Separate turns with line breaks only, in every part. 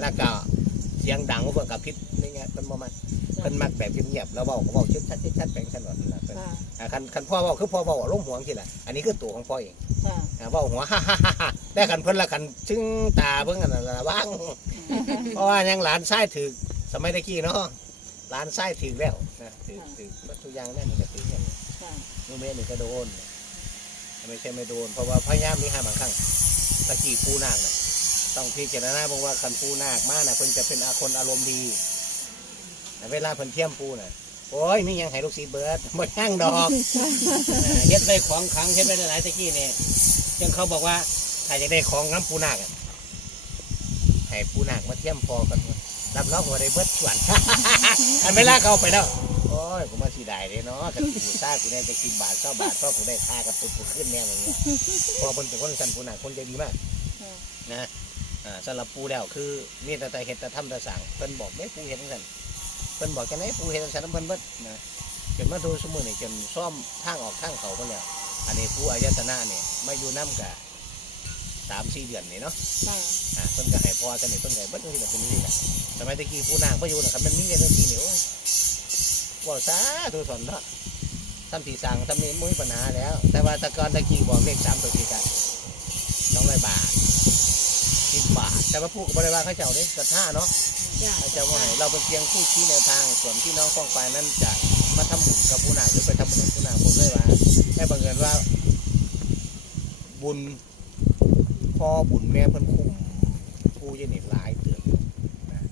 แล้วก็เสียงดังเพิ่นกับพิษนี่ไงเพิ่นบ่มักเพิ่นมักแบบเงียบๆแล้วเว้าก็เว้าชัดชัดชัดๆแปลงชัดนั่นล่ะเพิ่น
ค่ะ
อ่าคันคันพ่อเว้าคือพ่อเว้าลงหัวจังซี่ล่ะอันนี้คือตัวของพ่อเอง
ค่ะ
อ่าเว้าหัวฮ่าฮ่าฮ่าฮ่าแต่คันเพิ่นละคันซึ่งตาเบิ่งอันนั้นล่ะว่างเพราะว่ายังหลานชายถือสมัยตะกี้เนาะหลานชายถือแล้วนะถือถือวัตถุกอย่างนั่นนี่ก็ถืออย่าง
ค่ะ
มือเมนี่ก็โดนไม่ใช่ไม่โดน เพราะว่าพยายามมีห้าบางครั้งตะกี้ปูนาคน่ะ ต้องพิจารณาบอกว่าคันปูนาคมาน่ะเพิ่นจะเป็นอาคนอารมณ์ดีแต่เวลาเพิ่นเทียมปูน่ะโอ้ยมีหยังให้ลูกศิษย์เบิดบ่ย่างดอกเออเฮ็ดได้ของขลังเฮ็ดได้หลายตะกี้นี่จังเขาบอกว่าถ้าจะได้ของน้ำปูนาคอะให้ปูนาคมาเทียมพอกันรับรองว่าได้เบิดส่วน อันเวลาเขาไปแล้วโอ้ยกูมาสีได้เลยเนาะกันกูซ่ากูได้จะกินบาทเก้าบาทเพราะกูได้ค่ากับตุกกูขึ้นแน่อย่างเงี้ยเพอคนเป็นคนสันปูน่ะคนใจดีมาก
ค่ะ
นะ อ่าสำหรับปูแล้วคือมีแต่แต่เห็ดแต่ทำแต่สั่งเพิ่นบอกไม่ปูเห็ดทั้งนั้นเพิ่นบอกจะไหนปูเห็ดทั้งนั้นเพิ่นเบิดนะจนมาดูสมุนนี่จนซ่อมทางออกทางเขาเพิ่นแล้วอันนี้ปูอายตนะเนี่ยมาอยู่น้ำกะสามสี่เดือนนี่เนาะ
ค่ะ
อ่าเพิ่นก็ให้พอกันนี่เพิ่นก็ให้เบิดที่แบบเป็นนี่แหละสมัยตะกี้ปูนางก็อยู่นะครับมันมีกันเรื่องที่นี่โอ้ยบอกซาทุกสนเนาะทำที่สั่งทำนี้มุ้ยปัญหาแล้ว แต่ว่าแตะกอนตะกี้บอกเลขสามตัวสี่กันสองร้อยบาท สิบบาท แต่ว่าผู้กับบริวารเขาเจ้าเนี่ยศรัทธาเนาะ
จ้า
เขาเจ้าว่าให้เราเป็นเพียงผู้ชี้แนวทาง ส่วนที่น้องฟ้องไปนั้นจะมาทำบุญกับผู้นาหรือไปทำบุญกับผู้นาผมเลยว่าแค่บังเอิญว่า บุญพ่อบุญแม่เพิ่นคุ้มผู้ยันนี่หลายเตือนนะ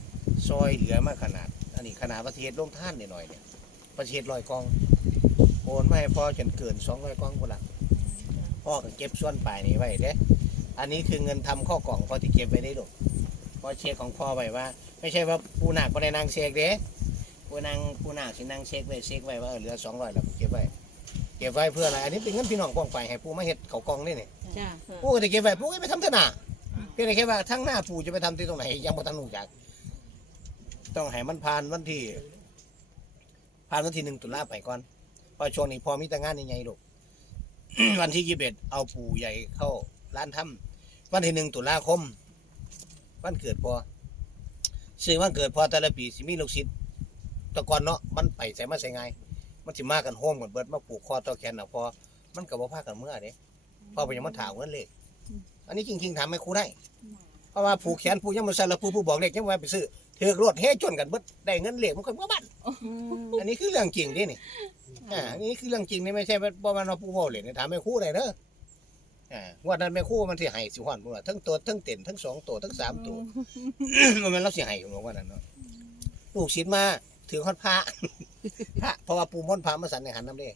ซอยเหลือมากขนาด อันนี้ขนาดประเทศลงท่านหน่อยเนี่ยประเทศลอยกองโอนไมาให้พ่อจนเกินสองร้อยกองคนละพ่อก็เก็บส่วนปลายนี้ไว้เด้ อันนี้คือเงินทำข้อกล่องพ่อที่เก็บไว้ได้หรอกพ่อเช็คของพ่อไว้ว่า ไม่ใช่ว่าปูนาคก็ได้นางเช็คเด้ปูนางปูนาคสินางเช็คไว้เช็คไว้ว่าเออเหลือสองร้อยแล้วก็เก็บไว้เก็บไว้เพื่ออะไร อันนี้เป็นเงินพี่น้องกองไปให้ปูมาเฮ็ดเขากองนี่นี่
จ้า
ปูก็จะเก็บไว้ปูก็ไปทำเถอะนาเพียงแต่แค่ว่าทั้งหน้าปูจะไปทำที่ตรงไหนยังบ่ทันรู้จัก ต้องให้มันผ่านวันที่ผ่านวันที่หนึ่งตุลาไปก่อนเพราะช่วงนี้พอมีแต่งานใหญ่ๆลูกวันที่ยี่สิบเอ็ดเอาปูใหญ่เข้าร้านทำ วันที่หนึ่งตุลาคม วันเกิดพอซื้อวันเกิดพอแต่ละปีสิมีลูกศิษย์ตะกอนเนาะมันไปใส่มาใส่ไงมันสิมากันโฮมกันเบิดมาผูกคอต่อแขนน่ะพอมันก็บ่พากันเมื่อเด้พอไปยังมันถามเงินเลขอันนี้จริงๆถามไม่ครูได้ เพราะว่าผูกแขนผูกยังมันใส่แล้วผู้ผู้บอกเลขยังว่าไปซื้อเถือรถเฮ้จนกันเบิดได้เงินเลขมันก็เมื่อบ้านอันนี้คือเรื่องจริงดินี่อ่าอันนี้คือเรื่องจริงนี่ไม่ใช่ว่าบ่แม่นว่าผู้เว้าเล่นนี่ถามแม่ครูได้เด้อ อ่างวดนั้นแม่ครูมันสิให้สิฮ้อนบ่ว่าทั้งตัวทั้งเต็นทั้งสองตัวทั้งสามตัว มันมันเราสิให้ผมบอกว่านั่นเนาะลูกศิษย์มาถือข้อนพระ พระเพราะว่าปูม่อนพระมาสันในหันน้ำเด้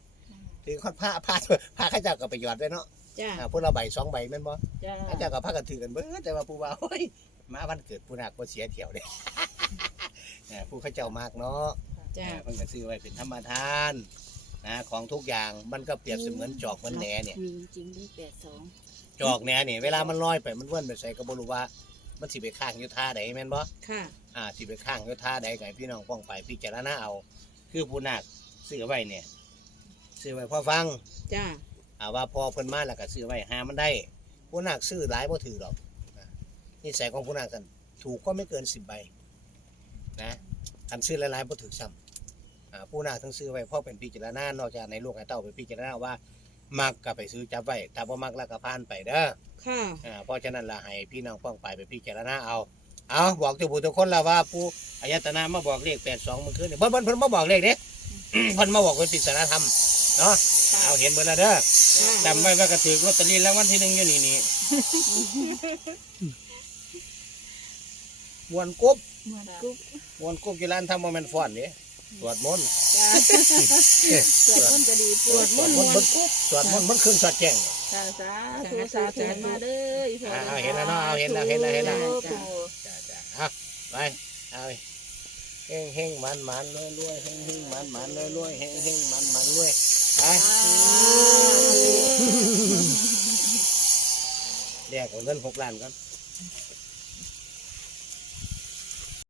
ถือข้อนพระพระพระข้าเจ้าก็ไปหยอดไว้เนาะ
จ้า
อ่าพวกเราใบสองใบแม่นบ่
จ้า
ข้าเจ้าก็พากันถือกันเบิดแต่ว่าปูว่าโอ้ยมาวันเกิดปูนาคบ่เสียเที่ยวเด้ อ่าผู้ข้าเจ้ามากเนาะ
จ้า
อ่าเพิ่นก็ซื้อไว้เป็นธรรมทาน นะของทุกอย่างมันก็เปรียบเสมือนจอกเหมือนแหนเนี่ย
มีจริงด้วยแปดสอง
จอกแหนเนี่ยเวลามันลอยไปมันเว่นไปใส่ก็บ่รู้ว่า มันสิไปข้างอยู่ท่าใดแม่นบ่
ค่ะ
อ่าสิไปข้างอยู่ท่าใดก็ให้พี่น้องป้องไปพิจารณาเอา คือผู้นาคซื้อไว้เนี่ยซื้อไว้พอฟัง
จ้า
อ่าว่าพอเพิ่นมาแล้วก็ซื้อไว้หามันได้ ผู้นาคซื้อหลายบ่ถือหรอกนะนิสัยของผู้นาคกันถูกก็ไม่เกิน10ใบนะคันซื้อหลายๆบ่ถือซ้ำอ่า ผู้นาคทั้งซื้อไว้เพราะเป็นพิจารณานอกจากในโลกไอ้เต้าไปพิจารณาว่า มักก็ไปซื้อจับไว้ถ้าบ่มักแล้วก็ผ่านไปเด้อ
ค่ะ
อ่าเพราะฉะนั้นละให้พี่น้องป้องไปไปพิจารณาเอา เอาบอกทุกผู้ทุกคนแล้วว่าผู้อายตนะมาบอกเลขแปดสองมันขึ้นนี่เพิ่นเพิ่นเพิ่นมาบอกเลขเด้ เพิ่นมาบอกเป็นปริศนาธรรมเนาะเอาเห็นเบิ่แล้วเด้อจำไว้ว่ากระถือลอตเตอรี่รางวัลที่หนึ่งอยู่นี่นี่มวนกบ
เหมือนกุ๊บ
มวนกบกีฬานทำมาแม่นฟ้อนเด้ สวดมนต์
จ้า
เอ้ย
สวดมนต์ก็ดีปวด
ส
ม
วด
นต์
ม
ม
นต์
ว
เบิ่
น
ง
กุ๊บ
สวดมนต์มันครึ่งสวดแจ้ง
สาสาธุสาธุมาเด้ออีพ่อ
อ่าเอาเห็นแล้วเนาะเอาเห็นแล้วเห็นแล้วเห็นแล้ว
จ้า
จ้าจ้าเอาไปเอาเฮงเฮงมันมันรวยรวยเฮงเฮงมันมันรวยรวยเฮงเฮงมันมันรวยไปเรียกเอาเงินหกล้านก่อน